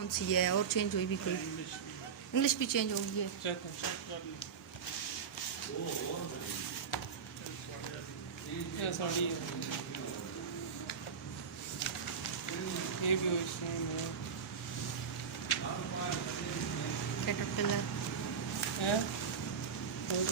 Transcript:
कौन सी है और चेंज हुई भी कोई? इंग्लिश भी चेंज हो गई है। चेक कर ली। ये साड़ी है, ये भी वही सेम कैटरपिलर है। और